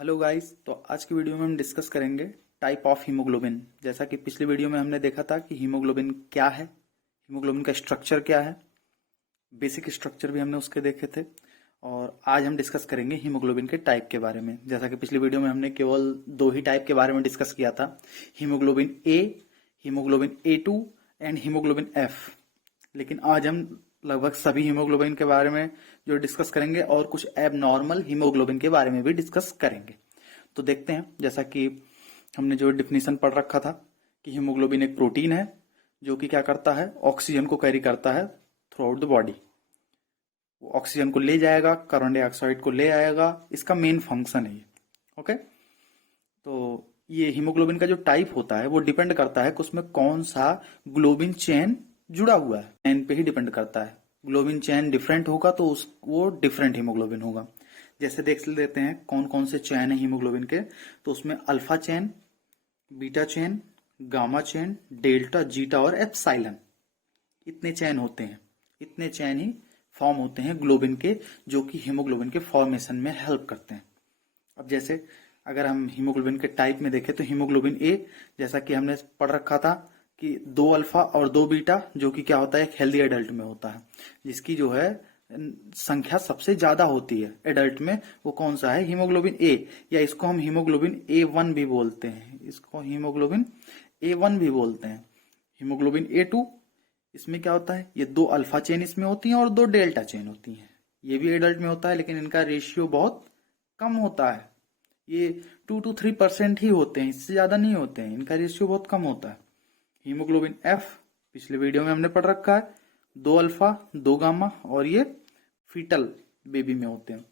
Hello guys. तो आज की वीडियो में हम डिस्कस करेंगे टाइप ऑफ हीमोग्लोबिन। जैसा कि पिछली वीडियो में हमने देखा था कि हीमोग्लोबिन क्या है, हीमोग्लोबिन का स्ट्रक्चर क्या है, बेसिक स्ट्रक्चर भी हमने उसके देखे थे। और आज हम डिस्कस करेंगे हीमोग्लोबिन के टाइप के बारे में। जैसा कि पिछली वीडियो में हमने केवल दो ही टाइप के बारे में डिस्कस किया था, haemoglobin A, haemoglobin A2 and haemoglobin F। लेकिन आज हम लगभग सभी हीमोग्लोबिन के बारे में जो डिस्कस करेंगे और कुछ एबनॉर्मल हीमोग्लोबिन के बारे में भी डिस्कस करेंगे। तो देखते हैं, जैसा कि हमने जो डिफिनीशन पढ़ रखा था कि हीमोग्लोबिन एक प्रोटीन है जो कि क्या करता है, ऑक्सीजन को कैरी करता है थ्रू आउट द बॉडी। वो ऑक्सीजन को ले जाएगा, कार्बन डाइऑक्साइड को ले आएगा, इसका मेन फंक्शन है ये। ओके, तो ये हीमोग्लोबिन का जो टाइप होता है वो डिपेंड करता है कि उसमें कौन सा ग्लोबिन चेन जुड़ा हुआ है, चेन पे ही डिपेंड करता है। ग्लोबिन चेन डिफरेंट होगा तो वो डिफरेंट हीमोग्लोबिन होगा। जैसे देख लेते हैं कौन कौन से चेन है हीमोग्लोबिन के। तो उसमें alpha chain, beta chain, gamma chain, delta, zeta और एप्सिलॉन, इतने चेन होते हैं। इतने चेन ही फॉर्म होते हैं ग्लोबिन के, जो कि हीमोग्लोबिन के फॉर्मेशन में हेल्प करते हैं। अब जैसे अगर हम हीमोग्लोबिन के टाइप में देखें तो हीमोग्लोबिन ए, जैसा कि हमने पढ़ रखा था कि 2 अल्फा और 2 बीटा, जो कि क्या होता है, एक हेल्दी एडल्ट में होता है, जिसकी जो है संख्या सबसे ज्यादा होती है एडल्ट में। वो कौन सा है, हीमोग्लोबिन ए, या इसको हम हीमोग्लोबिन A1 भी बोलते हैं। इसको हीमोग्लोबिन A1 भी बोलते हैं। हीमोग्लोबिन A2, इसमें क्या होता है, ये 2 अल्फा चेन इसमें होती हैं और 2 डेल्टा चेन होती हैं। ये भी एडल्ट में होता है, लेकिन इनका रेशियो बहुत कम होता है। ये 2 to 3% ही होते हैं, इससे ज्यादा नहीं होते हैं। इनका रेशियो बहुत कम होता है। हीमोग्लोबिन F, पिछले वीडियो में हमने पढ़ रखा है, 2 अल्फा 2 गामा, और ये फीटल बेबी में होते हैं।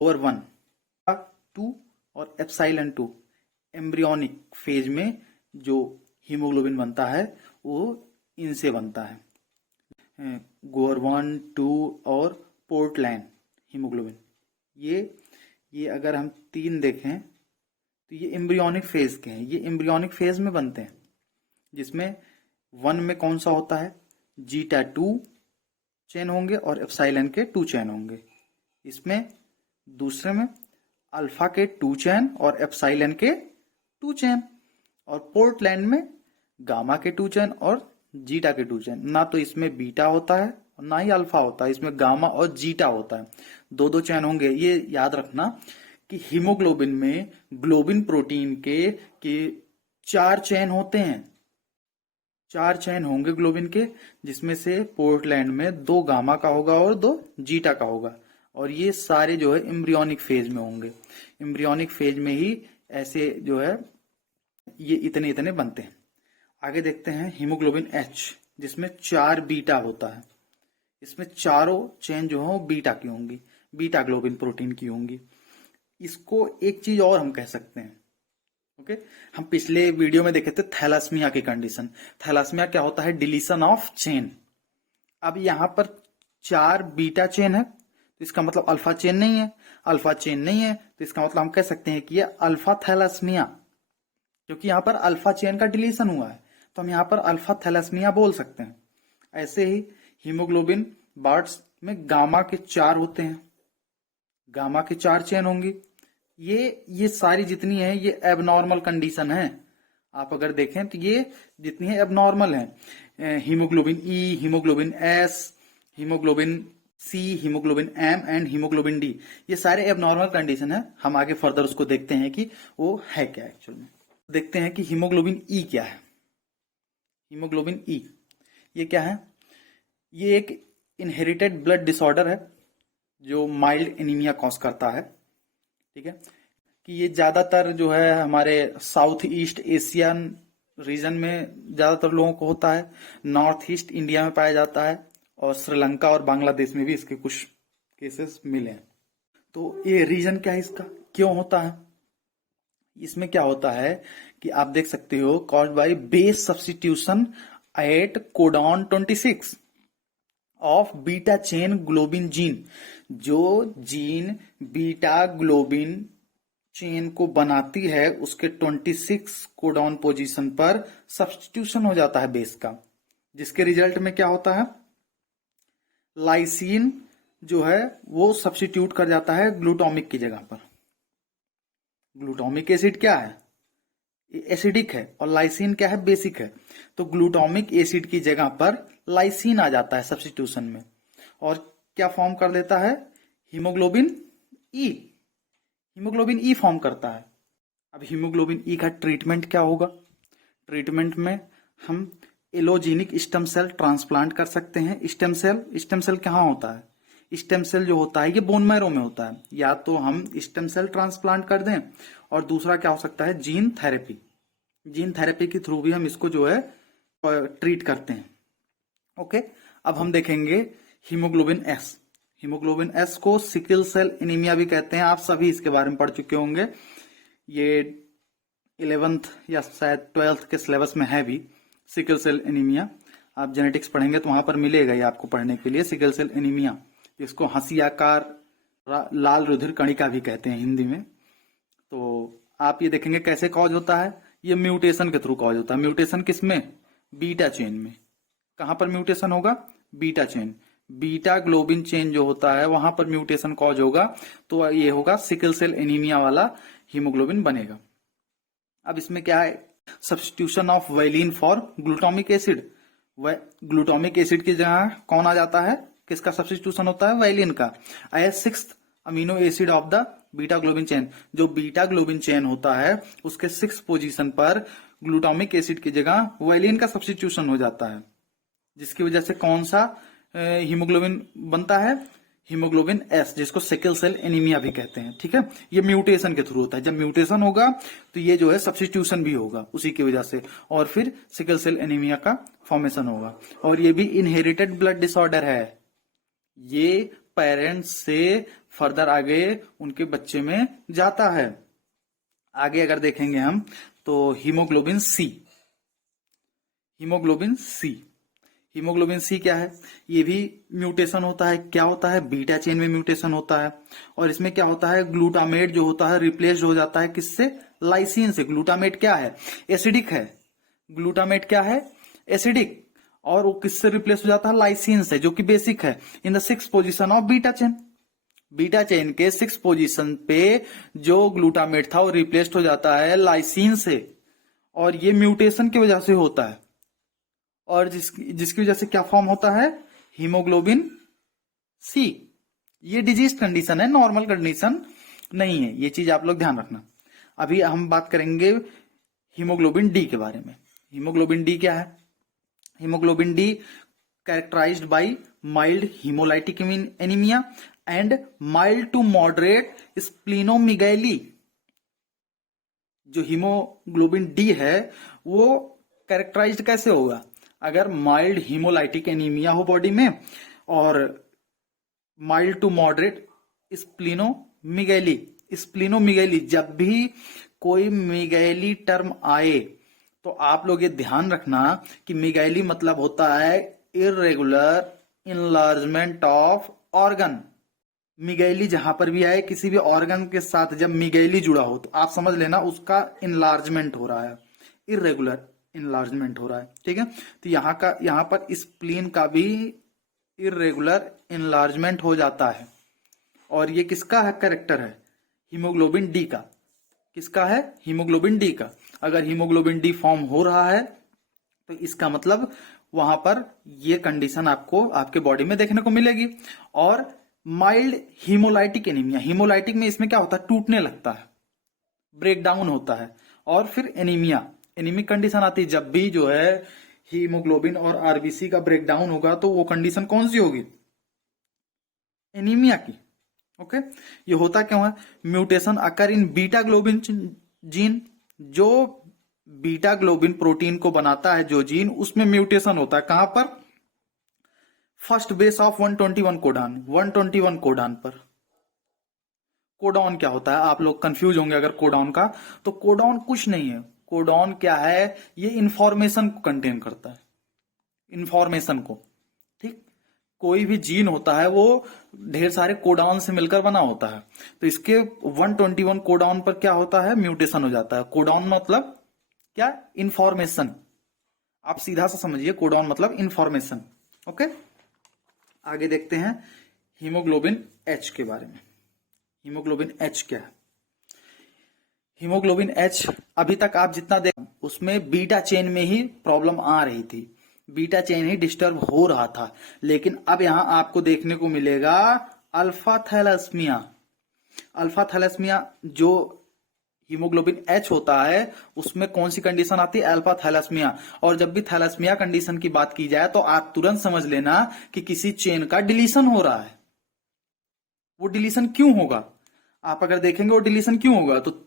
और 1 2 और एप्सिलॉन 2 एम्ब्रियोनिक फेज में जो हीमोग्लोबिन बनता है वो इनसे बनता है। गोर 1 2 और पोर्टलैंड हीमोग्लोबिन, ये अगर हम 3 देखें तो ये एम्ब्रियोनिक फेज के हैं। ये एम्ब्रियोनिक फेज में बनते हैं, जिसमें 1 में कौन सा होता है, जीटा 2 चेन होंगे और एप्सिलॉन के 2 चेन होंगे। इसमें दूसरे में अल्फा के 2 चेन और एप्सिलॉन के 2 चेन, और पोर्टलैंड में गामा के 2 चेन और जीटा के 2 चेन। ना तो इसमें बीटा होता है और ना ही अल्फा होता है, इसमें गामा और जीटा होता है। 2 चेन होंगे। ये याद रखना कि हीमोग्लोबिन में ग्लोबिन प्रोटीन के 4 चेन होते हैं। 4 चेन होंगे ग्लोबिन के, जिसमें से पोर्टलैंड में 2 गामा का होगा और 2 जीटा का होगा। और ये सारे जो है एम्ब्रियोनिक फेज में होंगे। एम्ब्रियोनिक फेज में ही ऐसे जो है ये इतने इतने बनते हैं। आगे देखते हैं हीमोग्लोबिन H, जिसमें 4 बीटा होता है। इसमें चारों चेन जो है बीटा की होंगी, बीटा ग्लोबिन प्रोटीन की होंगी। इसको एक चीज और हम कह सकते हैं। ओके, हम पिछले वीडियो में देखे थे थैलास्मिया की कंडीशन। थैलास्मिया क्या होता है, डिलीशन ऑफ चेन। अब यहां पर 4 बीटा चेन है, तो इसका मतलब अल्फा चेन नहीं है। अल्फा चेन नहीं है तो इसका मतलब हम कह सकते हैं कि ये अल्फा थैलास्मिया, क्योंकि यहां पर अल्फा चेन का डिलीशन हुआ है, तो हम यहां पर अल्फा थैलास्मिया बोल सकते हैं। ऐसे ही हीमोग्लोबिन बार्ड्स में गामा के 4 होते हैं, गामा के 4 चेन होंगी। ये सारी जितनी है ये एबनॉर्मल कंडीशन है। आप अगर देखें तो ये जितनी है एबनॉर्मल है। Haemoglobin E, haemoglobin S, haemoglobin C, haemoglobin M and haemoglobin D, ये सारे एबनॉर्मल कंडीशन है। हम आगे फर्दर उसको देखते हैं कि वो है क्या एक्चुअल में। देखते हैं कि हीमोग्लोबिन E क्या है। हीमोग्लोबिन E ये क्या है, ये एक इनहेरिटेड ब्लड डिसऑर्डर है जो माइल्ड एनीमिया कॉज करता है। ठीक है, कि ये ज्यादातर जो है हमारे साउथ ईस्ट एशियन रीजन में ज्यादातर लोगों को होता है। नॉर्थ ईस्ट इंडिया में पाया जाता है, और श्रीलंका और बांग्लादेश में भी इसके कुछ केसेस मिले हैं। तो ये रीजन क्या है इसका, क्यों होता है, इसमें क्या होता है कि आप देख सकते हो, caused by base substitution at codon 26 of beta chain globin gene. जो जीन बीटा ग्लोबिन चेन को बनाती है उसके 26 कोडॉन पोजीशन पर सब्स्टिट्यूशन हो जाता है बेस का, जिसके रिजल्ट में क्या होता है, लाइसिन जो है वो सब्स्टिट्यूट कर जाता है ग्लूटामिक की जगह पर। ग्लूटामिक एसिड क्या है? एसिडिक है, और लाइसिन क्या है? बेसिक है। तो ग्लूटामिक एसिड की जगह पर लाइसिन आ जाता है सब्स्टिट्यूशन में, और क्या फॉर्म कर देता है? हीमोग्लोबिन ई। हीमोग्लोबिन ई फॉर्म करता है। अब हीमोग्लोबिन ई का ट्रीटमेंट क्या होगा? ट्रीटमेंट में हम एलोजेनिक स्टेम सेल ट्रांसप्लांट कर सकते हैं। स्टेम सेल कहाँ होता है? स्टेम सेल जो होता है ये बोन मैरो में होता है। या तो हम स्टेम सेल ट्रांसप्लांट कर दें, और दूसरा क्या हो सकता है? Gene therapy. जीन थेरेपी के थ्रू भी हम इसको जो है ट्रीट करते हैं। ओके, अब हम देखेंगे हीमोग्लोबिन एस। हीमोग्लोबिन एस को सिकल सेल एनीमिया भी कहते हैं। आप सभी इसके बारे में पढ़ चुके होंगे। ये 11th या शायद 12th के सिलेबस में है भी, सिकल सेल एनीमिया। आप जेनेटिक्स पढ़ेंगे तो वहां पर मिलेगा ये आपको पढ़ने के लिए, सिकल सेल एनीमिया, जिसको हंसियाकार लाल रुधिर कणिका भी कहते हैं हिंदी में। तो आप ये देखेंगे कैसे कॉज होता है। ये म्यूटेशन के थ्रू कॉज होता है। म्यूटेशन किसमें? बीटा चेन में। कहां पर म्यूटेशन होगा? Beta chain. Beta globin chain जो होता है वहां पर म्यूटेशन कॉज होगा, तो ये होगा सिकल सेल एनीमिया वाला हीमोग्लोबिन बनेगा। अब इसमें क्या है? Substitution of violin for glutamic acid. Glutamic acid की जगह कौन आ जाता है? किसका सब्स्टिट्यूशन होता है? वाइलिन का। As 6th amino acid of the beta globin chain. जो बीटा ग्लोबिन चेन होता है उसके 6th पोजीशन पर ग्लूटामिक एसिड की जगह वाइलिन का सब्स्टिट्यूशन हो जाता है, जिसकी वजह से कौन सा हीमोग्लोबिन बनता है? हीमोग्लोबिन एस, जिसको सिकल सेल एनीमिया भी कहते हैं। ठीक है, ये म्यूटेशन के थ्रू होता है। जब म्यूटेशन होगा तो ये जो है सब्स्टिट्यूशन भी होगा उसी की वजह से, और फिर सिकल सेल एनीमिया का फॉर्मेशन होगा। और ये भी इनहेरिटेड ब्लड डिसऑर्डर है। ये पेरेंट्स से फर्दर आगे उनके बच्चे में जाता है। आगे अगर देखेंगे हम तो haemoglobin C. Haemoglobin C, haemoglobin C क्या है? ये भी म्यूटेशन होता है। क्या होता है? बीटा चेन में म्यूटेशन होता है। और इसमें क्या होता है? ग्लूटामेट जो होता है रिप्लेस्ड हो जाता है किससे? लाइसिन से। ग्लूटामेट क्या है? एसिडिक है। ग्लूटामेट क्या है? एसिडिक। और वो किससे रिप्लेस हो जाता है? लाइसिन से, जो कि बेसिक है। In the 6th position of beta chain. Beta chain के 6th पोजीशन पे जो ग्लूटामेट था वो रिप्लेस्ड हो जाता है लाइसिन से, और ये म्यूटेशन की वजह से होता है। और जिसकी वजह से क्या फॉर्म होता है? Haemoglobin C. ये डिजीज कंडीशन है, नॉर्मल कंडीशन नहीं है। ये चीज आप लोग ध्यान रखना। अभी हम बात करेंगे हीमोग्लोबिन डी के बारे में। हीमोग्लोबिन डी क्या है? Haemoglobin D characterised by mild haemolytic anaemia and mild to moderate splenomegaly. जो हीमोग्लोबिन डी है वो कैरेक्टराइज्ड कैसे होगा? अगर माइल्ड हीमोलाइटिक एनीमिया हो बॉडी में, और mild to moderate splenomegaly. Splenomegaly, जब भी कोई मेगैली टर्म आए तो आप लोग ये ध्यान रखना कि मेगैली मतलब होता है इररेगुलर इनलार्जमेंट ऑफ ऑर्गन। मिगैली जहां पर भी आए किसी भी ऑर्गन के साथ, जब मिगैली जुड़ा हो तो आप समझ लेना उसका इनलार्जमेंट हो रहा है, इरेगुलर इनलार्जमेंट हो रहा है। ठीक है, तो यहां पर स्प्लीन का भी इरेगुलर इनलार्जमेंट हो जाता है। और ये किसका है? कैरेक्टर है हीमोग्लोबिन डी का। किसका है? हीमोग्लोबिन डी का। अगर हीमोग्लोबिन डी फॉर्म हो रहा है तो इसका मतलब वहां पर ये कंडीशन आपको आपके बॉडी में देखने को मिलेगी। और माइल्ड हीमोलाइटिक एनीमिया, हीमोलाइटिक में इसमें क्या होता है? टूटने लगता है, ब्रेक डाउन होता है। और फिर एनीमिया, एनीमिक कंडीशन आती है। जब भी जो है हीमोग्लोबिन और आरबीसी का ब्रेक डाउन होगा तो वो कंडीशन कौन सी होगी? एनीमिया की। ओके, ये होता क्यों है? म्यूटेशन अकर इन बीटा ग्लोबिन जीन। जो बीटा ग्लोबिन प्रोटीन को बनाता है जो जीन, उसमें म्यूटेशन होता है। कहां पर? First base of 121 codon, 121 codon पर। कोडॉन क्या होता है? आप लोग कंफ्यूज होंगे अगर कोडॉन का, तो कोडॉन कुछ नहीं है। कोडॉन क्या है? ये इंफॉर्मेशन को कंटेन करता है, इंफॉर्मेशन को। ठीक, कोई भी जीन होता है वो ढेर सारे कोडॉन से मिलकर बना होता है। तो इसके 121 कोडॉन पर क्या होता है? म्यूटेशन हो जाता है। कोडॉन मतलब क्या? इंफॉर्मेशन। आप सीधा सा समझिए, कोडॉन मतलब इंफॉर्मेशन। ओके, आगे देखते हैं हीमोग्लोबिन एच के बारे में। हीमोग्लोबिन एच क्या है? हीमोग्लोबिन एच अभी तक आप जितना देख उसमें बीटा चेन में ही प्रॉब्लम आ रही थी, बीटा चेन ही डिस्टर्ब हो रहा था। लेकिन अब यहां आपको देखने को मिलेगा अल्फा थैलेसीमिया। अल्फा थैलेसीमिया जो हीमोग्लोबिन एच होता है उसमें कौन सी कंडीशन आती है? Alpha thalassaemia. और जब भी थैलेसीमिया कंडीशन की बात की जाए तो आप तुरंत समझ लेना कि किसी चेन का डिलीशन हो रहा है। वो डिलीशन क्यों होगा? आप अगर देखेंगे वो डिलीशन क्यों होगा, तो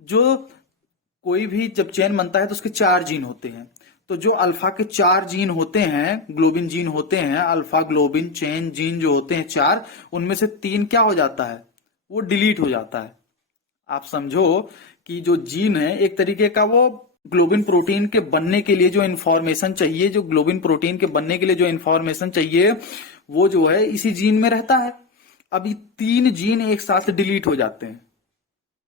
जो कोई भी जब चेन बनता है तो उसके 4 जीन होते हैं। तो जो अल्फा के 4 जीन होते हैं, ग्लोबिन जीन होते हैं, अल्फा ग्लोबिन चेन जीन जो होते हैं 4, उनमें से 3 क्या हो जाता है? वो डिलीट हो जाता है। आप समझो कि जो जीन है एक तरीके का वो ग्लोबिन प्रोटीन के बनने के लिए जो इंफॉर्मेशन चाहिए, जो ग्लोबिन प्रोटीन के बनने के लिए जो इंफॉर्मेशन चाहिए वो जो है इसी जीन में रहता है। अभी 3 जीन एक साथ डिलीट हो जाते हैं,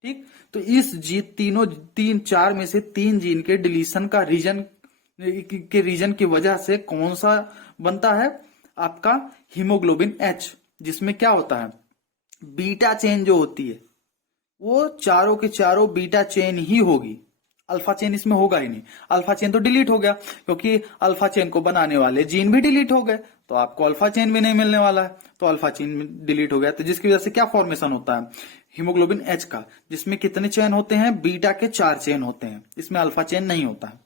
ठीक? तो इस तीन चार में से 3 जीन के डिलीशन का रीजन की वजह से कौन सा बनता है? आपका हीमोग्लोबिन एच, जिसमें क्या होता है? बीटा चेन जो होती है वो चारों के चारों बीटा चेन ही होगी, अल्फा चेन इसमें होगा ही नहीं। अल्फा चेन तो डिलीट हो गया क्योंकि अल्फा चेन को बनाने वाले जीन भी डिलीट हो गए, तो आपको अल्फा चेन भी नहीं मिलने वाला है। तो अल्फा चेन डिलीट हो गया, तो जिसकी वजह से क्या फॉर्मेशन होता है हीमोग्लोबिन एच का, जिसमें कितने चेन होते हैं? बीटा के 4 चेन होते हैं, इसमें अल्फा चेन नहीं होता है।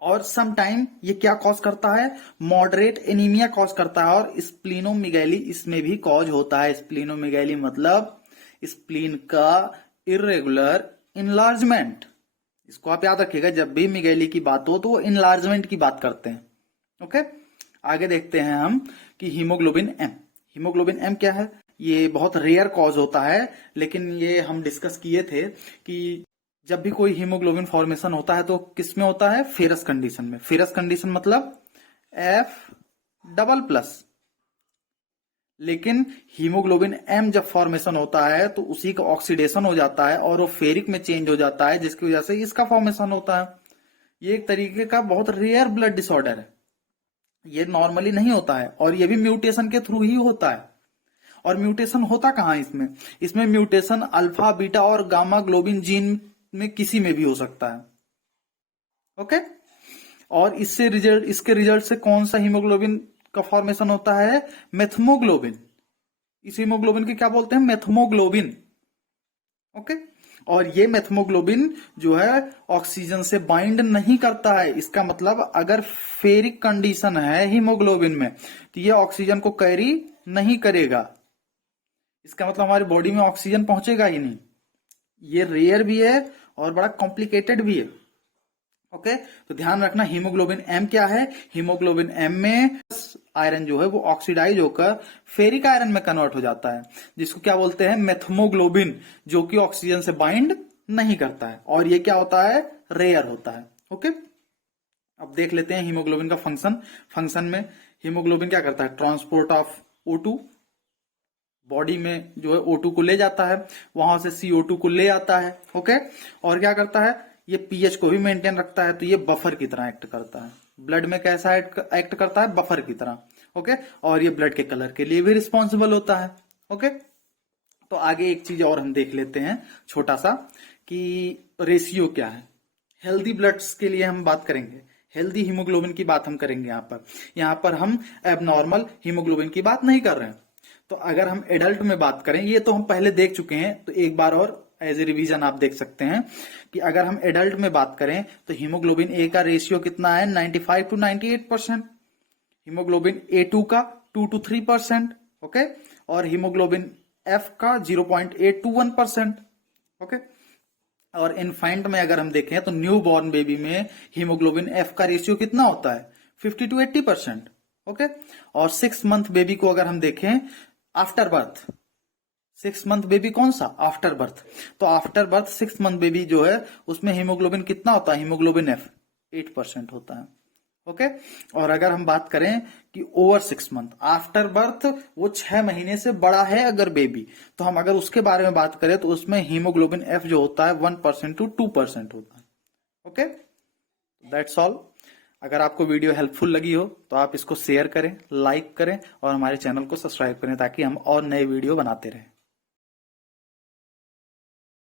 और सम टाइम ये क्या कॉज करता है? मॉडरेट एनीमिया कॉज करता है, और स्प्लीनोमेगैली इसमें भी कॉज होता है। स्प्लीनोमेगैली मतलब स्प्लीन का इरेगुलर इनलार्जमेंट। इसको आप याद रखिएगा, जब भी मिगैली की बात हो तो वो इनलार्जमेंट की बात करते हैं। ओके, आगे देखते हैं हम कि हीमोग्लोबिन एम। हीमोग्लोबिन एम क्या है? ये बहुत रेयर कॉज होता है, लेकिन ये हम डिस्कस किए थे कि जब भी कोई हीमोग्लोबिन फॉर्मेशन होता है तो किस में होता है? फेरस कंडीशन में। फेरस कंडीशन मतलब F++। लेकिन हीमोग्लोबिन एम जब फॉर्मेशन होता है तो उसी का ऑक्सीडेशन हो जाता है और वो फेरिक में चेंज हो जाता है, जिसकी वजह से इसका फॉर्मेशन होता है। ये एक तरीके का बहुत रेयर ब्लड डिसऑर्डर है, ये नॉर्मली नहीं होता है, और ये भी म्यूटेशन के थ्रू ही होता है। और म्यूटेशन होता कहां इसमें? इसमें म्यूटेशन अल्फा, बीटा और गामा ग्लोबिन जीन में किसी में भी हो सकता है। ओके, और इसके रिजल्ट से कौन सा हीमोग्लोबिन का फॉर्मेशन होता है? मेथमोग्लोबिन। इस हीमोग्लोबिन के क्या बोलते हैं? मेथमोग्लोबिन। ओके, और ये मेथमोग्लोबिन जो है ऑक्सीजन से बाइंड नहीं करता है। इसका मतलब अगर फेरिक कंडीशन है हीमोग्लोबिन में तो ये ऑक्सीजन को कैरी नहीं करेगा। इसका मतलब हमारी बॉडी में ऑक्सीजन पहुंचेगा ही नहीं। ये रेयर भी है और बड़ा कॉम्प्लिकेटेड भी है। ओके, तो ध्यान रखना हीमोग्लोबिन एम क्या है? हीमोग्लोबिन एम में आयरन जो है वो ऑक्सीडाइज होकर फेरिक आयरन में कन्वर्ट हो जाता है, जिसको क्या बोलते हैं? मेथमोग्लोबिन, जो कि ऑक्सीजन से बाइंड नहीं करता है, और ये क्या होता है? रेयर होता है। ओके, अब देख लेते हैं हीमोग्लोबिन का फंक्शन में हीमोग्लोबिन क्या करता है? ट्रांसपोर्ट ऑफ O2, बॉडी में जो है O2 को ले जाता है, वहां से CO2 को ले आता है। ओके, और क्या करता है? ये पीएच को भी मेंटेन रखता है, तो ये बफर की तरह एक्ट करता है। ब्लड में कैसा एक्ट करता है? बफर की तरह। ओके, और ये ब्लड के कलर के लिए भी रिस्पॉन्सिबल होता है। ओके, तो आगे एक चीज और हम देख लेते हैं छोटा सा, कि रेशियो क्या है। हेल्दी ब्लड्स के लिए हम बात करेंगे, हेल्दी हीमोग्लोबिन की बात हम करेंगे। यहाँ पर हम एबनॉर्मल हीमोग्लोबिन की बात नहीं कर रहे हैं। तो अगर हम एडल्ट में बात करें, ये तो हम पहले देख चुके हैं, तो एक बार और एज ए रिवीजन आप देख सकते हैं कि अगर हम एडल्ट में बात करें तो हीमोग्लोबिन ए का रेशियो कितना है? 95 to 98%। हीमोग्लोबिन A2 का 2 to 3%। ओके, और हीमोग्लोबिन F का 0.8 to 1%। ओके, और इन्फेंट में अगर हम देखें तो न्यू बॉर्न बेबी में हीमोग्लोबिन F का रेशियो कितना होता है? 50 to 80%। ओके, और 6 मंथ बेबी को अगर हम देखें आफ्टर बर्थ, 6 मंथ बेबी कौन सा? After birth. तो आफ्टर बर्थ 6 मंथ बेबी जो है उसमें हीमोग्लोबिन कितना होता है? हीमोग्लोबिन F 8% होता है। ओके, और अगर हम बात करें कि ओवर 6 मंथ आफ्टर बर्थ, वो 6 महीने से बड़ा है अगर बेबी, तो हम अगर उसके बारे में बात करें तो उसमें हीमोग्लोबिन F जो होता है 1% to 2% होता है। Okay, that's all. अगर आपको वीडियो हेल्पफुल लगी हो तो आप इसको शेयर करें, लाइक करें और हमारे चैनल को सब्सक्राइब करें, ताकि हम और नए वीडियो बनाते रहें।